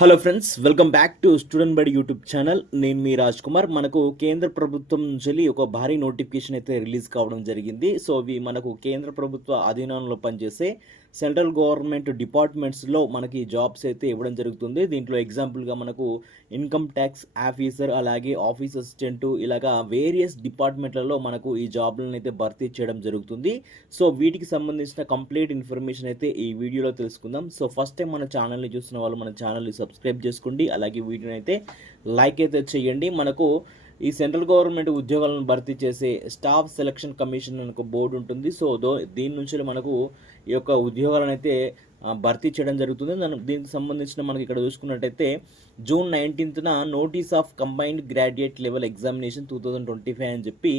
Hello friends, welcome back to student బడి YouTube channel. నేను మీ రాజ్ కుమార్. మనకు కేంద్ర ప్రభుత్వం నుంచి ఒక భారీ నోటిఫికేషన్ అయితే రిలీజ్ కావడం జరిగింది. సో ఇవి మనకు కేంద్ర ప్రభుత్వ అధీనంలో పనిచేసే సెంట్రల్ గవర్నమెంట్ డిపార్ట్మెంట్స్లో మనకి జాబ్స్ అయితే ఇవ్వడం జరుగుతుంది. దీంట్లో ఎగ్జాంపుల్గా మనకు ఇన్కమ్ ట్యాక్స్ ఆఫీసర్, అలాగే ఆఫీస్ అసిస్టెంట్, ఇలాగా వేరియస్ డిపార్ట్మెంట్లలో మనకు ఈ జాబ్లను అయితే భర్తీ చేయడం జరుగుతుంది. సో వీటికి సంబంధించిన కంప్లీట్ ఇన్ఫర్మేషన్ అయితే ఈ వీడియోలో తెలుసుకుందాం. సో ఫస్ట్ టైం మన ఛానల్ని చూస్తున్న వాళ్ళు మన ఛానల్ని సబ్స్క్రైబ్ చేసుకోండి, అలాగే వీడియోని అయితే లైక్ అయితే చేయండి. మనకు ఈ సెంట్రల్ గవర్నమెంట్ ఉద్యోగాలను భర్తీ చేసే స్టాఫ్ సెలక్షన్ కమిషన్ అనే ఒక బోర్డు ఉంటుంది. సో దీని నుంచి మనకు ఈ యొక్క ఉద్యోగాలను అయితే భర్తీ చేయడం జరుగుతుంది. దీనికి సంబంధించిన మనకి ఇక్కడ చూసుకున్నట్టయితే జూన్ 19న notice of combined graduate level examination 2025 అని చెప్పి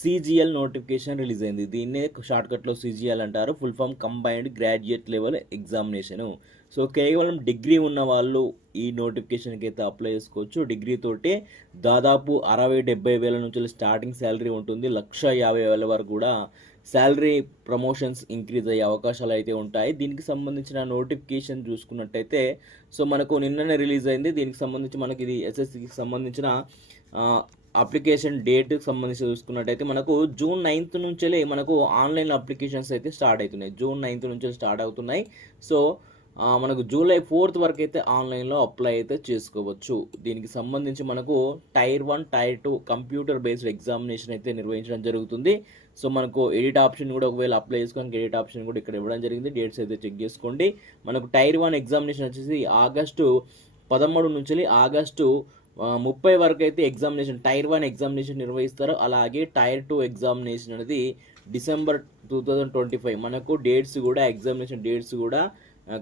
సిజిఎల్ నోటిఫికేషన్ రిలీజ్ అయింది. దీన్నే షార్ట్కట్లో సిజిఎల్ అంటారు. Full form combined graduate level examination. So కేవలం డిగ్రీ ఉన్న వాళ్ళు ఈ నోటిఫికేషన్కి అయితే అప్లై చేసుకోవచ్చు. డిగ్రీ తోటే దాదాపు 60-70 వేల నుంచి స్టార్టింగ్ శాలరీ ఉంటుంది. 1,50,000 వరకు కూడా శాలరీ ప్రమోషన్స్ ఇంక్రీజ్ అయ్యే అవకాశాలు అయితే ఉంటాయి. దీనికి సంబంధించిన నోటిఫికేషన్ చూసుకున్నట్టయితే సో మనకు నిన్ననే రిలీజ్ అయింది. దీనికి సంబంధించి మనకి ఇది ఎస్ఎస్సికి సంబంధించిన అప్లికేషన్ డేట్కి సంబంధించి చూసుకున్నట్టయితే మనకు జూన్ 9th నుంచే మనకు ఆన్లైన్ అప్లికేషన్స్ అయితే స్టార్ట్ అవుతున్నాయి. జూన్ 9th నుంచి స్టార్ట్ అవుతున్నాయి. సో మనకు జూలై 4th వరకు అయితే ఆన్లైన్లో అప్లై అయితే చేసుకోవచ్చు. దీనికి సంబంధించి మనకు tier 1, tier 2 computer based examination అయితే నిర్వహించడం జరుగుతుంది. సో మనకు ఎడిట్ ఆప్షన్ కూడా ఒకవేళ అప్లై చేసుకోవడానికి ఎడిట్ ఆప్షన్ కూడా ఇక్కడ ఇవ్వడం జరిగింది. డేట్స్ అయితే చెక్ చేసుకోండి. మనకు టైర్ 1 ఎగ్జామినేషన్ వచ్చేసి ఆగస్టు 13 నుంచి ఆగస్టు 30 వరకు అయితే ఎగ్జామినేషన్ టైర్ 1 ఎగ్జామినేషన్ నిర్వహిస్తారు. అలాగే టైర్ 2 ఎగ్జామినేషన్ అనేది డిసెంబర్ 2025 మనకు డేట్స్ కూడా ఎగ్జామినేషన్ డేట్స్ కూడా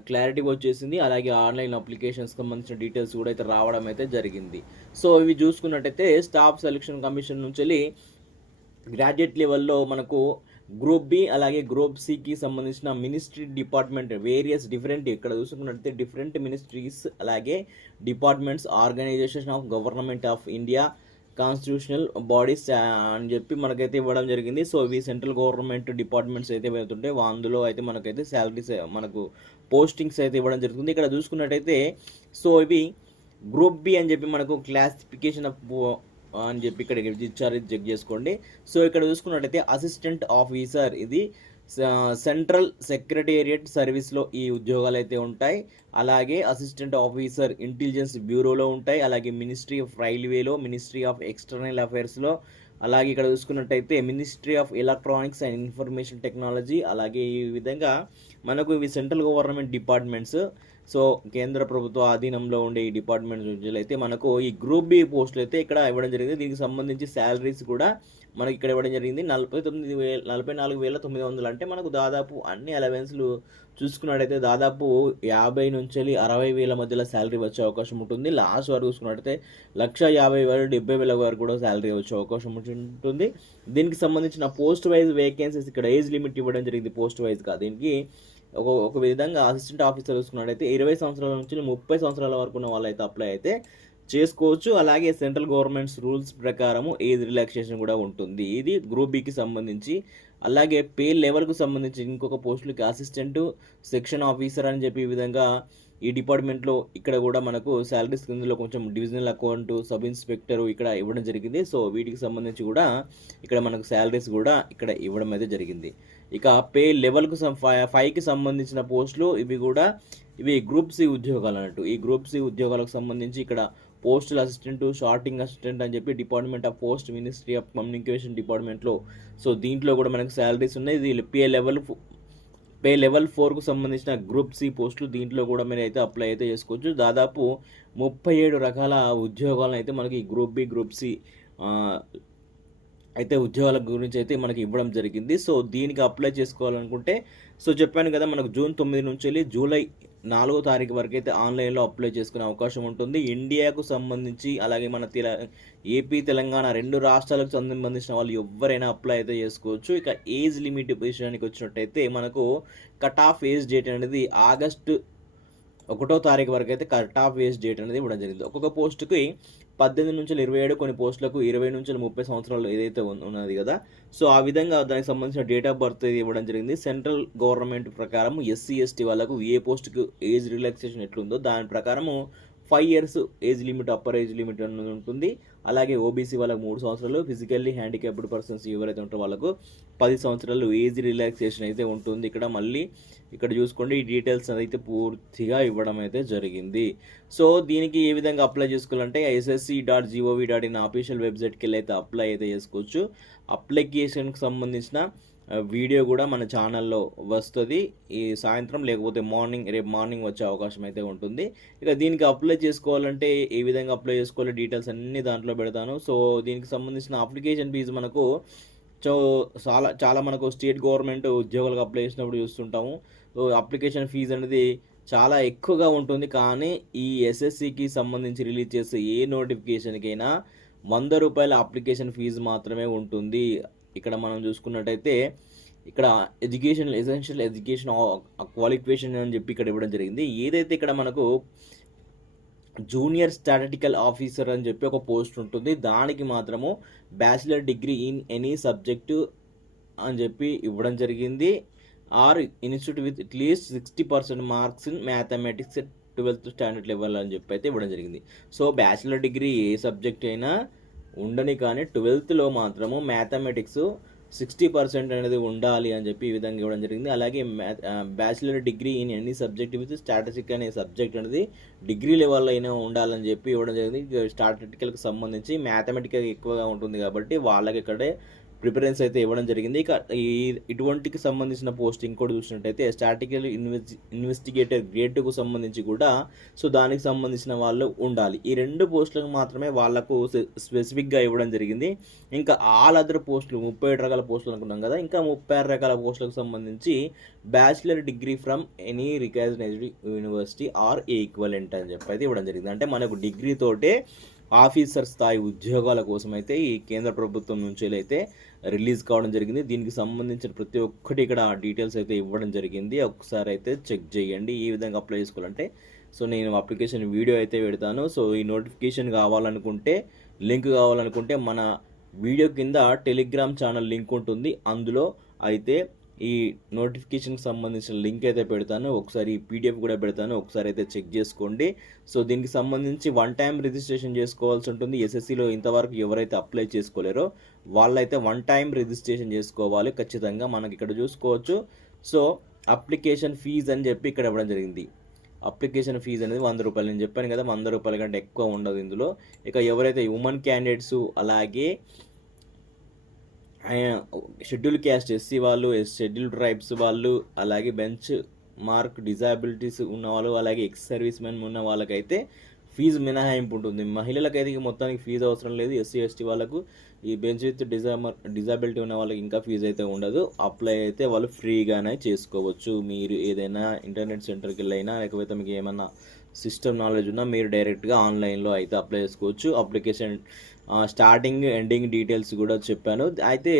క్లారిటీ వచ్చేసింది. అలాగే ఆన్లైన్ అప్లికేషన్స్కి సంబంధించిన డీటెయిల్స్ కూడా అయితే రావడం అయితే జరిగింది. సో ఇవి చూసుకున్నట్టయితే స్టాఫ్ సెలక్షన్ కమిషన్ నుంచి గ్రాడ్యుయేట్ లెవెల్లో మనకు గ్రూప్ బి అలాగే గ్రూప్ సికి సంబంధించిన మినిస్ట్రీ డిపార్ట్మెంట్ వేరియస్ డిఫరెంట్ ఇక్కడ చూసుకున్నట్టయితే డిఫరెంట్ మినిస్ట్రీస్, అలాగే departments, organisation of government of India, constitutional bodies అని చెప్పి మనకైతే ఇవ్వడం జరిగింది. సో ఇవి సెంట్రల్ గవర్నమెంట్ డిపార్ట్మెంట్స్ అయితే వెళ్తుంటే అందులో అయితే మనకైతే శాలరీస్ మనకు పోస్టింగ్స్ అయితే ఇవ్వడం జరుగుతుంది. ఇక్కడ చూసుకున్నట్టయితే సో ఇవి గ్రూప్ బి అని చెప్పి మనకు క్లాసిఫికేషన్ ఆఫ్ అని చెప్పి ఇక్కడ ఇచ్చారు, చెక్ చేసుకోండి. సో ఇక్కడ చూసుకున్నట్టయితే అసిస్టెంట్ ఆఫీసర్, ఇది సెంట్రల్ సెక్రటేరియట్ సర్వీస్లో ఈ ఉద్యోగాలు అయితే ఉంటాయి. అలాగే అసిస్టెంట్ ఆఫీసర్ ఇంటెలిజెన్స్ బ్యూరోలో ఉంటాయి. అలాగే మినిస్ట్రీ ఆఫ్ రైల్వేలో, మినిస్ట్రీ ఆఫ్ ఎక్స్టర్నల్ అఫైర్స్లో, అలాగే ఇక్కడ చూసుకున్నట్టయితే ministry of electronics and information technology. అలాగే ఈ విధంగా మనకు ఇవి సెంట్రల్ గవర్నమెంట్ డిపార్ట్మెంట్స్. సో కేంద్ర ప్రభుత్వ ఆధీనంలో ఉండే ఈ డిపార్ట్మెంట్స్ అయితే మనకు ఈ గ్రూప్ బి పోస్టులు అయితే ఇక్కడ ఇవ్వడం జరిగింది. దీనికి సంబంధించి శాలరీస్ కూడా మనకి ఇక్కడ ఇవ్వడం జరిగింది. 44,900 అంటే మనకు దాదాపు అన్ని అలవెన్స్లు చూసుకున్నట్టయితే దాదాపు 50 నుంచి 60,000 మధ్యలో శాలరీ వచ్చే అవకాశం ఉంటుంది. లాస్ట్ వరకు చూసుకున్నట్టయితే 1,50,000, 70,000 వరకు కూడా శాలరీ వచ్చే అవకాశం ఉంటుంది. దీనికి సంబంధించిన పోస్ట్ వైజ్ వేకెన్సీస్ ఇక్కడ ఏజ్ లిమిట్ ఇవ్వడం జరిగింది. పోస్ట్ వైజ్గా దీనికి ఒక విధంగా అసిస్టెంట్ ఆఫీసర్ చూసుకున్నట్టయితే 20 సంవత్సరాల నుంచి 30 సంవత్సరాల వరకు ఉన్న వాళ్ళైతే అప్లై అయితే చేసుకోవచ్చు. అలాగే సెంట్రల్ గవర్నమెంట్స్ రూల్స్ ప్రకారము ఏజ్ రిలాక్సేషన్ కూడా ఉంటుంది. ఇది గ్రూప్ బికి సంబంధించి. అలాగే పే లెవెల్కు సంబంధించి ఇంకొక పోస్టులకి అసిస్టెంట్, సెక్షన్ ఆఫీసర్ అని చెప్పి ఈ విధంగా ఈ డిపార్ట్మెంట్లో ఇక్కడ కూడా మనకు శాలరీస్ కిందలో కొంచెం డివిజనల్ అకౌంట్, సబ్ ఇన్స్పెక్టర్ ఇక్కడ ఇవ్వడం జరిగింది. సో వీటికి సంబంధించి కూడా ఇక్కడ మనకు శాలరీస్ కూడా ఇక్కడ ఇవ్వడం అయితే జరిగింది. ఇక పే లెవెల్కు 5కి సంబంధించిన పోస్టులు ఇవి గ్రూప్ సి ఉద్యోగాలు అన్నట్టు. ఈ గ్రూప్ సి ఉద్యోగాలకు సంబంధించి ఇక్కడ పోస్టల్ అసిస్టెంట్, షార్టింగ్ అసిస్టెంట్ అని చెప్పి department of post, ministry of communication డిపార్ట్మెంట్లో. సో దీంట్లో కూడా మనకు శాలరీస్ ఉన్నాయి. ఇది పే లెవెల్ 4కు సంబంధించిన గ్రూప్ సి పోస్టులు. దీంట్లో కూడా మీరు అయితే అప్లై అయితే చేసుకోవచ్చు. దాదాపు 37 రకాల ఉద్యోగాలను అయితే మనకి గ్రూప్ బి, గ్రూప్ సి అయితే ఉద్యోగాల గురించి అయితే మనకి ఇవ్వడం జరిగింది. సో దీనికి అప్లై చేసుకోవాలనుకుంటే సో చెప్పాను కదా, మనకు జూన్ 9 నుంచి జూలై 4వ తారీఖు వరకు అయితే ఆన్లైన్లో అప్లై చేసుకునే అవకాశం ఉంటుంది. ఇండియాకు సంబంధించి అలాగే మన ఏపీ, తెలంగాణ 2 రాష్ట్రాలకు సంబంధించిన వాళ్ళు ఎవరైనా అప్లై అయితే చేసుకోవచ్చు. ఇక ఏజ్ లిమిట్ విషయానికి వచ్చినట్టయితే మనకు కట్ ఆఫ్ ఏజ్ డేట్ అనేది ఆగస్టు 1వ తారీఖు వరకు అయితే కట్ ఆఫ్ ఏజ్ డేట్ అనేది ఇవ్వడం జరిగింది. ఒక్కొక్క పోస్టుకి 18 నుంచి 27, కొన్ని పోస్టులకు 20 నుంచి 30 సంవత్సరాలు ఏదైతే ఉన్నది కదా. సో ఆ విధంగా దానికి సంబంధించిన డేట్ ఆఫ్ బర్త్ ఇవ్వడం జరిగింది. సెంట్రల్ గవర్నమెంట్ ప్రకారం ఎస్సీ, ఎస్టీ వాళ్ళకు ఏ పోస్టుకు ఏజ్ రిలాక్సేషన్ ఎట్లుందో దాని ప్రకారము 5 years age limit, upper age limit అనేది ఉంటుంది. అలాగే ఓబీసీ వాళ్ళకి 3 సంవత్సరాలు, ఫిజికల్లీ హ్యాండిక్యాప్డ్ పర్సన్స్ ఎవరైతే ఉంటారో వాళ్ళకు 10 సంవత్సరాలు ఏజ్ రిలాక్సేషన్ అయితే ఉంటుంది. ఇక్కడ మళ్ళీ ఇక్కడ చూసుకోండి, ఈ డీటెయిల్స్ అయితే పూర్తిగా ఇవ్వడం అయితే జరిగింది. సో దీనికి ఏ విధంగా అప్లై చేసుకోవాలంటే ssc.gov.in అఫీషియల్ వెబ్సైట్కి వెళ్ళి అయితే అప్లై అయితే చేసుకోవచ్చు. అప్లికేషన్కి సంబంధించిన వీడియో కూడా మన ఛానల్లో వస్తుంది ఈ సాయంత్రం, లేకపోతే రేపు మార్నింగ్ వచ్చే అవకాశం అయితే ఉంటుంది. ఇక దీనికి అప్లై చేసుకోవాలంటే ఏ విధంగా అప్లై చేసుకోవాలి డీటెయిల్స్ అన్నీ దాంట్లో పెడతాను. సో దీనికి సంబంధించిన అప్లికేషన్ ఫీజు మనకు చాలా మనకు స్టేట్ గవర్నమెంట్ ఉద్యోగాలకు అప్లై చేసినప్పుడు చూస్తుంటాము. సో అప్లికేషన్ ఫీజు అనేది చాలా ఎక్కువగా ఉంటుంది. కానీ ఈ ఎస్ఎస్సికి సంబంధించి రిలీజ్ చేసే ఏ నోటిఫికేషన్కైనా 100 రూపాయల అప్లికేషన్ ఫీజు మాత్రమే ఉంటుంది. ఇక్కడ మనం చూసుకున్నట్టయితే ఇక్కడ ఎసెన్షియల్ ఎడ్యుకేషన్ క్వాలిఫికేషన్ అని చెప్పి ఇక్కడ ఇవ్వడం జరిగింది. ఏదైతే ఇక్కడ మనకు జూనియర్ స్టాటిస్టికల్ ఆఫీసర్ అని చెప్పి ఒక పోస్ట్ ఉంటుంది, దానికి మాత్రము bachelor degree in any subject అని చెప్పి ఇవ్వడం జరిగింది. Or institute with at least 60% marks in mathematics 12th standard level అని చెప్పి అయితే ఇవ్వడం జరిగింది. సో బ్యాచిలర్ డిగ్రీ ఏ సబ్జెక్ట్ అయినా ఉండని, కానీ 12th మాత్రము మ్యాథమెటిక్స్ 60% అనేది ఉండాలి అని చెప్పి ఈ విధంగా ఇవ్వడం జరిగింది. అలాగే bachelor degree in any subject with statistic అనే సబ్జెక్ట్ అనేది డిగ్రీ లెవెల్లో అయినా ఉండాలని చెప్పి ఇవ్వడం జరిగింది. స్టాటిస్టికల్కి సంబంధించి మ్యాథమెటికల్ ఎక్కువగా ఉంటుంది కాబట్టి వాళ్ళకి ఇక్కడే ప్రిఫరెన్స్ అయితే ఇవ్వడం జరిగింది. ఇక ఇటువంటికి సంబంధించిన పోస్ట్ ఇంకోటి చూసినట్టయితే స్టాటిస్టికల్ ఇన్వెస్టిగేటర్ గ్రేడ్ 2కు సంబంధించి కూడా సో దానికి సంబంధించిన వాళ్ళు ఉండాలి. ఈ 2 పోస్టులకు మాత్రమే వాళ్ళకు స్పెసిఫిక్గా ఇవ్వడం జరిగింది. ఇంకా ఆల్ అదర్ పోస్టులు 37 రకాల పోస్టులు అనుకున్నాం కదా, ఇంకా 36 రకాల పోస్టులకు సంబంధించి bachelor degree from any recognised university or equivalent అని చెప్పి అయితే ఇవ్వడం జరిగింది. అంటే మనకు డిగ్రీతోటే ఆఫీసర్ స్థాయి ఉద్యోగాల కోసం అయితే ఈ కేంద్ర ప్రభుత్వం నుంచి అయితే రిలీజ్ కావడం జరిగింది. దీనికి సంబంధించిన ప్రతి ఒక్కటి ఇక్కడ డీటెయిల్స్ అయితే ఇవ్వడం జరిగింది. ఒకసారి అయితే చెక్ చేయండి ఈ విధంగా అప్లై చేసుకోవాలంటే. సో నేను అప్లికేషన్ వీడియో అయితే పెడతాను. సో ఈ నోటిఫికేషన్ కావాలనుకుంటే, లింక్ కావాలనుకుంటే మన వీడియో కింద టెలిగ్రామ్ ఛానల్ లింక్ ఉంటుంది, అందులో అయితే ఈ నోటిఫికేషన్కి సంబంధించిన లింక్ అయితే పెడతాను. ఒకసారి ఈ పీడిఎఫ్ కూడా పెడతాను, ఒకసారి అయితే చెక్ చేసుకోండి. సో దీనికి సంబంధించి 1 టైం రిజిస్ట్రేషన్ చేసుకోవాల్సి ఉంటుంది. ఎస్ఎస్సిలో ఇంతవరకు ఎవరైతే అప్లై చేసుకోలేరో వాళ్ళైతే 1 టైం రిజిస్ట్రేషన్ చేసుకోవాలి ఖచ్చితంగా. మనకి ఇక్కడ చూసుకోవచ్చు. సో అప్లికేషన్ ఫీజు అని చెప్పి ఇక్కడ ఇవ్వడం జరిగింది. అప్లికేషన్ ఫీజు అనేది 100 రూపాయలు. నేను చెప్పాను కదా 100 రూపాయల కంటే ఎక్కువ ఉండదు ఇందులో. ఇక ఎవరైతే ఉమెన్ క్యాండిడేట్స్, అలాగే షెడ్యూల్ క్యాస్ట్ ఎస్సీ వాళ్ళు, షెడ్యూల్ ట్రైబ్స్ వాళ్ళు, అలాగే బెంచ్ మార్క్ డిజాబిలిటీస్ ఉన్న వాళ్ళు, అలాగే ఎక్స్ సర్వీస్ మెన్ ఉన్న వాళ్ళకైతే ఫీజు మినహాయింపు ఉంటుంది. మహిళలకైతే మొత్తానికి ఫీజు అవసరం లేదు. ఎస్సీ ఎస్టీ వాళ్ళకు, ఈ బెంచ్ విత్ డిజాబిలిటీ ఉన్న వాళ్ళకి ఇంకా ఫీజు అయితే ఉండదు. అప్లై అయితే వాళ్ళు ఫ్రీగానే చేసుకోవచ్చు. మీరు ఏదైనా ఇంటర్నెట్ సెంటర్కి వెళ్ళైనా, లేకపోతే మీకు ఏమన్నా సిస్టమ్ నాలెడ్జ్ ఉన్నా మీరు డైరెక్ట్గా ఆన్లైన్లో అయితే అప్లై చేసుకోవచ్చు. అప్లికేషన్ స్టార్టింగ్ ఎండింగ్ డీటెయిల్స్ కూడా చెప్పాను. అయితే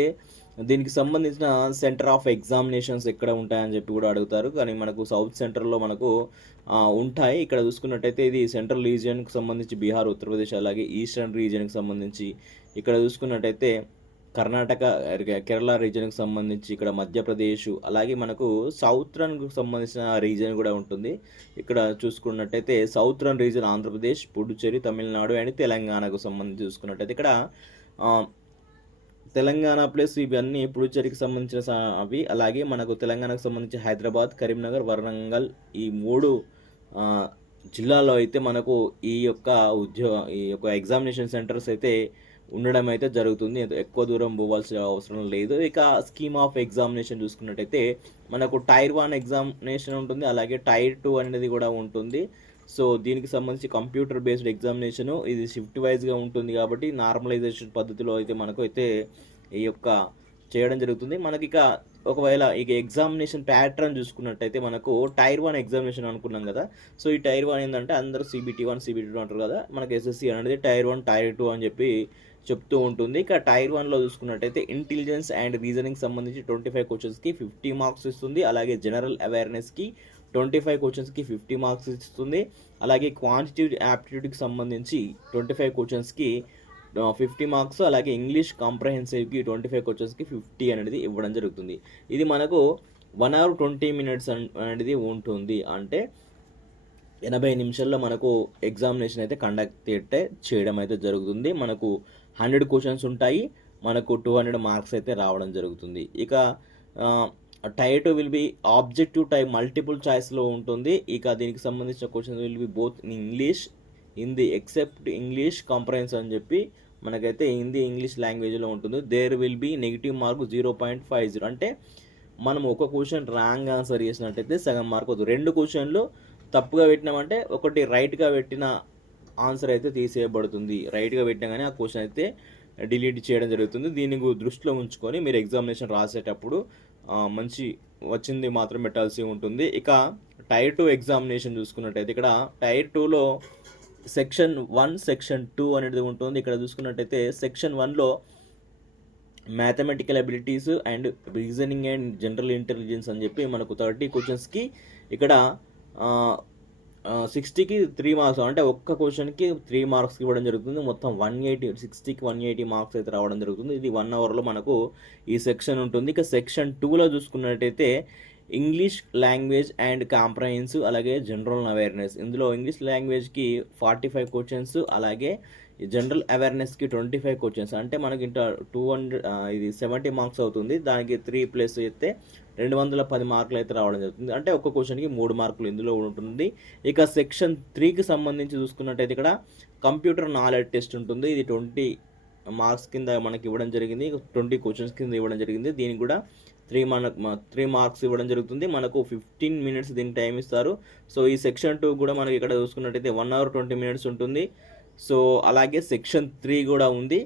దీనికి సంబంధించిన సెంటర్ ఆఫ్ ఎగ్జామినేషన్స్ ఎక్కడ ఉంటాయని చెప్పి కూడా అడుగుతారు, కానీ మనకు సౌత్ సెంటర్లో మనకు ఉంటాయి. ఇక్కడ చూసుకున్నట్టయితే ఇది సెంట్రల్ రీజియన్కి సంబంధించి బీహార్, ఉత్తరప్రదేశ్, అలాగే ఈస్టర్న్ రీజియన్కి సంబంధించి ఇక్కడ చూసుకున్నట్టయితే కర్ణాటక, కేరళ రీజియన్కి సంబంధించి ఇక్కడ మధ్యప్రదేశ్, అలాగే మనకు సౌత్రన్కు సంబంధించిన రీజియన్ కూడా ఉంటుంది. ఇక్కడ చూసుకున్నట్టయితే Southern region Andhra Pradesh, Puducherry, Tamil Nadu and తెలంగాణకు సంబంధించి చూసుకున్నట్టయితే ఇక్కడ తెలంగాణ ప్లస్ ఇవన్నీ పుదుచ్చేరికి సంబంధించిన అవి, అలాగే మనకు తెలంగాణకు సంబంధించి హైదరాబాద్, కరీంనగర్, వరంగల్ ఈ 3 జిల్లాల్లో అయితే మనకు ఈ యొక్క ఎగ్జామినేషన్ సెంటర్స్ అయితే ఉండడం అయితే జరుగుతుంది. ఎక్కువ దూరం పోవాల్సిన అవసరం లేదు. ఇక స్కీమ్ ఆఫ్ ఎగ్జామినేషన్ చూసుకున్నట్టయితే మనకు టైర్ 1 ఎగ్జామినేషన్ ఉంటుంది, అలాగే టైర్ 2 అనేది కూడా ఉంటుంది. సో దీనికి సంబంధించి కంప్యూటర్ బేస్డ్ ఎగ్జామినేషను, ఇది షిఫ్ట్ వైజ్గా ఉంటుంది కాబట్టి నార్మలైజేషన్ పద్ధతిలో అయితే మనకు అయితే ఈ యొక్క చేయడం జరుగుతుంది. మనకి ఒకవేళ ఎగ్జామినేషన్ ప్యాటర్న్ చూసుకున్నట్టయితే మనకు టైర్ 1 ఎగ్జామినేషన్ అనుకున్నాం కదా. సో ఈ టైర్ 1 ఏంటంటే అందరూ CBT 1 CBT 2 అంటారు కదా, మనకి SSC అనేది టైర్ 1 టైర్ 2 అని చెప్పి చెప్తూ ఉంటుంది. ఇక టైర్ 1లో చూసుకున్నట్టయితే ఇంటెలిజెన్స్ అండ్ రీజనింగ్ సంబంధించి 25 క్వశ్చన్స్కి 50 మార్క్స్ ఇస్తుంది. అలాగే జనరల్ అవేర్నెస్కి 25 క్వశ్చన్స్కి 50 మార్క్స్ ఇస్తుంది. అలాగే క్వాంటిటేటివ్ యాప్టిట్యూడ్కి సంబంధించి 25 క్వశ్చన్స్కి 50 మార్క్స్, అలాగే ఇంగ్లీష్ కాంప్రహెన్సివ్కి 25 క్వశ్చన్స్కి 50 అనేది ఇవ్వడం జరుగుతుంది. ఇది మనకు 1 hour 20 minutes అనేది ఉంటుంది. అంటే 80 నిమిషాల్లో మనకు ఎగ్జామినేషన్ అయితే కండక్ట్ అయితే చేయడం అయితే జరుగుతుంది. మనకు 100 క్వెషన్స్ ఉంటాయి. మనకు 200 మార్క్స్ అయితే రావడం జరుగుతుంది. ఇక ah, tier 2 will be objective type multiple చాయిస్‌లో ఉంటుంది. ఇక దీనికి సంబంధించిన questions will be both in English, Hindi except English comprehension అని చెప్పి మనకైతే హిందీ, ఇంగ్లీష్ లాంగ్వేజ్‌లో ఉంటుంది. There will be negative mark 0.50 అంటే మనం ఒక క్వెషన్ రాంగ్ ఆన్సర్ చేసినట్టయితే సగం మార్క్ అవుతుంది. 2 క్వెషన్‌లు తప్పుగా పెట్టినామంటే ఒకటి రైట్‌గా పెట్టిన ఆన్సర్ అయితే తీసేయబడుతుంది. రైట్‌గా పెట్టినా గానీ ఆ క్వెషన్ అయితే డిలీట్ చేయడం జరుగుతుంది. దీన్ని దృష్టిలో ఉంచుకొని మీరు ఎగ్జామినేషన్ రాసేటప్పుడు మంచి వచ్చింది మాత్రం పెట్టాల్సి ఉంటుంది. ఇక టైర్ 2 ఎగ్జామినేషన్ చూసుకున్నట్టయితే ఇక్కడ టైర్ 2లో సెక్షన్ 1, సెక్షన్ 2 అనేది ఉంటుంది. ఇక్కడ చూసుకున్నట్టయితే సెక్షన్ 1లో mathematical abilities and reasoning and general intelligence అని చెప్పి మనకు 30 క్వశ్చన్స్కి ఇక్కడ 60కి 3 మార్క్స్ అంటే ఒక్క క్వశ్చన్కి 3 మార్క్స్ ఇవ్వడం జరుగుతుంది. మొత్తం 60కి 180 మార్క్స్ అయితే రావడం జరుగుతుంది. ఇది 1 అవర్లో మనకు ఈ సెక్షన్ ఉంటుంది. ఇక సెక్షన్ 2లో చూసుకున్నట్టయితే ఇంగ్లీష్ లాంగ్వేజ్ అండ్ కాంప్రహెన్సివ్ అలాగే జనరల్ అవేర్నెస్. ఇందులో ఇంగ్లీష్ లాంగ్వేజ్కి 45 క్వశ్చన్స్ అలాగే జనరల్ అవేర్నెస్కి 25 క్వశ్చన్స్ అంటే మనకి ఇంట 200 ఇది 70 మార్క్స్ అవుతుంది. దానికి 3 ప్లస్ అయితే 210 మార్కులు అయితే రావడం జరుగుతుంది. అంటే ఒక్క క్వశ్చన్కి 3 మార్కులు ఇందులో ఉంటుంది. ఇక సెక్షన్ 3కి సంబంధించి చూసుకున్నట్టయితే ఇక్కడ కంప్యూటర్ నాలెడ్జ్ టెస్ట్ ఉంటుంది. ఇది 20 మార్క్స్ కింద మనకి ఇవ్వడం జరిగింది. 20 క్వశ్చన్స్ కింద ఇవ్వడం జరిగింది. దీనికి కూడా 3 మార్క్స్ ఇవ్వడం జరుగుతుంది. మనకు 15 మినిట్స్ దీనికి టైం ఇస్తారు. సో ఈ సెక్షన్ 2 కూడా మనకి ఇక్కడ చూసుకున్నట్టయితే 1 అవర్ 20 మినిట్స్ ఉంటుంది. సో అలాగే సెక్షన్ 3 కూడా ఉంది.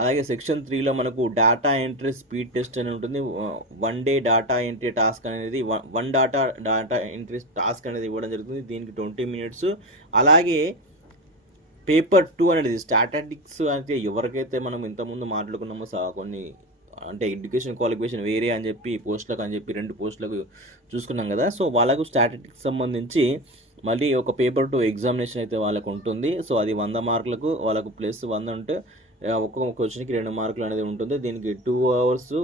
అలాగే సెక్షన్ 3లో మనకు డేటా ఎంట్రీ స్పీడ్ టెస్ట్ అని ఉంటుంది. 1 డే డేటా ఎంట్రీ టాస్క్ అనేది 1 డేటా ఎంట్రీ టాస్క్ అనేది ఇవ్వడం జరుగుతుంది. దీనికి 20 మినిట్స్. అలాగే పేపర్ 2 అనేది స్టాటిస్టిక్స్ అంటే ఎవరికైతే మనం ఇంతకుముందు మాట్లాడుకున్నామో కొన్ని అంటే ఎడ్యుకేషన్ క్వాలిఫికేషన్ వేరే అని చెప్పి పోస్టులకు అని చెప్పి 2 పోస్టులకు చూసుకున్నాం కదా. సో వాళ్ళకు స్టాటిస్టిక్స్ సంబంధించి మళ్ళీ ఒక పేపర్ 2 ఎగ్జామినేషన్ అయితే వాళ్ళకు ఉంటుంది. సో అది 100 మార్కులకు వాళ్ళకు ప్లస్ 100 ఉంటే ఒక్కొక్క క్వశ్చన్కి 2 మార్కులు అనేది ఉంటుంది. దీనికి 2 అవర్స్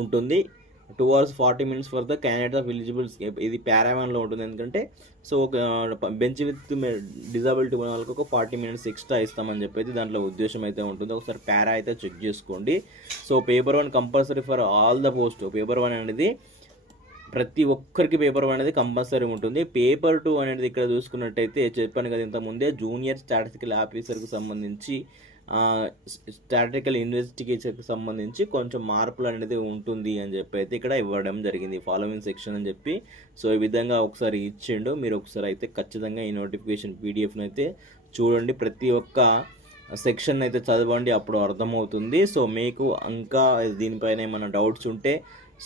ఉంటుంది. 2 hours 40 minutes for the candidate of eligibles. ఇది పారావాన్లో ఉంటుంది. ఎందుకంటే సో ఒక బెంచ్ విత్ డిజబిలిటీ ఉన్న వాళ్ళకి ఒక 40 మినిట్స్ ఎక్స్ట్రా ఇస్తామని చెప్పేది దాంట్లో ఉద్దేశం అయితే ఉంటుంది. ఒకసారి పారా అయితే చెక్ చేసుకోండి. So paper 1 compulsory for all the post. Paper 1 అనేది ప్రతి ఒక్కరికి పేపర్ 1 అనేది కంపల్సరీ ఉంటుంది. పేపర్ 2 అనేది ఇక్కడ చూసుకున్నట్టయితే చెప్పాను కదా ఇంతకుముందే జూనియర్ స్టాటిస్టికల్ ఆఫీసర్కి సంబంధించి స్టాటిస్టికల్ ఇన్వెస్టిగేషన్కి సంబంధించి కొంచెం మార్పులు అనేది ఉంటుంది అని చెప్పి అయితే ఇక్కడ ఇవ్వడం జరిగింది. ఫాలోయింగ్ సెక్షన్ అని చెప్పి సో ఈ విధంగా ఒకసారి ఇచ్చిండు. మీరు ఒకసారి అయితే ఖచ్చితంగా ఈ నోటిఫికేషన్ పీడిఎఫ్ని అయితే చూడండి. ప్రతి ఒక్క సెక్షన్ అయితే చదవండి, అప్పుడు అర్థమవుతుంది. సో మీకు ఇంకా దీనిపైన ఏమైనా డౌట్స్ ఉంటే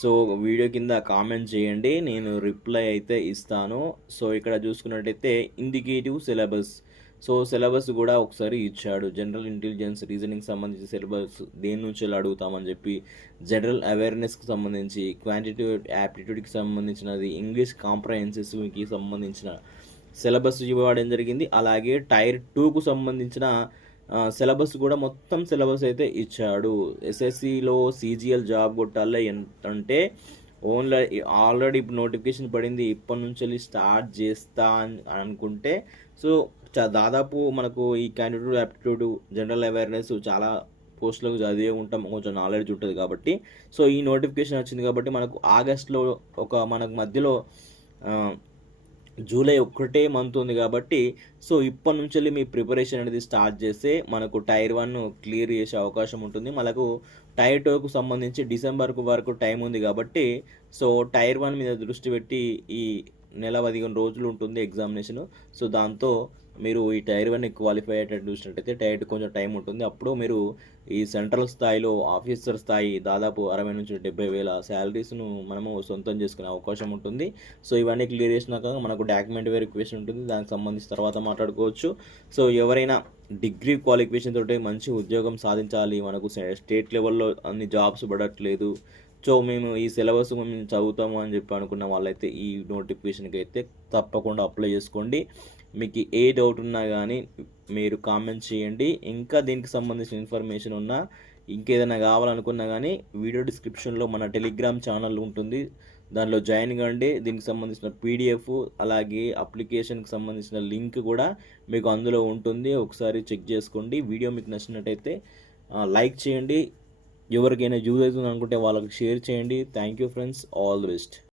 సో వీడియో కింద కామెంట్ చేయండి, నేను రిప్లై అయితే ఇస్తాను. సో ఇక్కడ చూసుకున్నట్టయితే ఇండికేటివ్ సిలబస్. సో సిలబస్ కూడా ఒకసారి ఇచ్చాడు. జనరల్ ఇంటెలిజెన్స్ రీజనింగ్ సంబంధించి సిలబస్ దేని నుంచి అడుగుతామని చెప్పి, జనరల్ అవేర్నెస్కి సంబంధించి, క్వాంటిటేటివ్ యాప్టిట్యూడ్కి సంబంధించినది, ఇంగ్లీష్ కాంప్రహెన్సివ్కి సంబంధించిన సిలబస్ ఇవ్వడం జరిగింది. అలాగే టైర్ 2కు సంబంధించిన సిలబస్ కూడా మొత్తం సిలబస్ అయితే ఇచ్చాడు. ఎస్ఎస్సిలో సీజీఎల్ జాబ్ కొట్టాలి అంటే ఆల్రెడీ ఇప్పుడు నోటిఫికేషన్ పడింది, ఇప్పటి నుంచి స్టార్ట్ చేస్తా అని అనుకుంటే సో దాదాపు మనకు ఈ క్యాండిడేట్ యాప్టిట్యూడ్ జనరల్ అవేర్నెస్ చాలా పోస్టులకు చదివే ఉంటాం, కొంచెం నాలెడ్జ్ ఉంటుంది కాబట్టి సో ఈ నోటిఫికేషన్ వచ్చింది కాబట్టి మనకు ఆగస్ట్లో మనకు మధ్యలో జూలై ఒక్కటే మంత్ ఉంది కాబట్టి సో ఇప్పటి నుంచి మీ ప్రిపరేషన్ అనేది స్టార్ట్ చేస్తే మనకు టైర్ 1 క్లియర్ చేసే అవకాశం ఉంటుంది. మనకు టైర్ 2కు సంబంధించి డిసెంబర్ వరకు టైం ఉంది కాబట్టి సో టైర్ 1 మీద దృష్టి పెట్టి ఈ నెల 15 రోజులు ఉంటుంది ఎగ్జామినేషన్. సో దాంతో మీరు ఈ టైర్ 1 క్వాలిఫై అయ్యేటట్టు చూసినట్టయితే టైర్ 2 కొంచెం టైం ఉంటుంది. అప్పుడు మీరు ఈ సెంట్రల్ స్థాయిలో ఆఫీసర్ స్థాయి దాదాపు 60 నుంచి 70 వేల శాలరీస్ను మనము సొంతం చేసుకునే అవకాశం ఉంటుంది. సో ఇవన్నీ క్లియర్ చేసినాక మనకు డాక్యుమెంట్ వెరిఫికేషన్ ఉంటుంది, దానికి సంబంధించి తర్వాత మాట్లాడుకోవచ్చు. సో ఎవరైనా డిగ్రీ క్వాలిఫికేషన్ తోటి మంచి ఉద్యోగం సాధించాలి, మనకు స్టేట్ లెవెల్లో అన్ని జాబ్స్ పడట్లేదు, సో మేము ఈ సిలబస్ మేము చదువుతాము అని చెప్పి అనుకున్న వాళ్ళైతే ఈ నోటిఫికేషన్కి అయితే తప్పకుండా అప్లై చేసుకోండి. మీకు ఏ డౌట్ ఉన్నా కానీ మీరు కామెంట్ చేయండి. ఇంకా దీనికి సంబంధించిన ఇన్ఫర్మేషన్ ఉన్నా ఇంకేదైనా కావాలనుకున్నా కానీ వీడియో డిస్క్రిప్షన్లో మన టెలిగ్రామ్ ఛానల్ ఉంటుంది, దానిలో జాయిన్ కండి. దీనికి సంబంధించిన పీడిఎఫ్ అలాగే అప్లికేషన్కి సంబంధించిన లింక్ కూడా మీకు అందులో ఉంటుంది. ఒకసారి చెక్ చేసుకోండి. వీడియో మీకు నచ్చినట్టయితే లైక్ చేయండి. ఎవరికైనా యూజ్ అవుతుంది అనుకుంటే వాళ్ళకి షేర్ చేయండి. Thank you friends. All the best.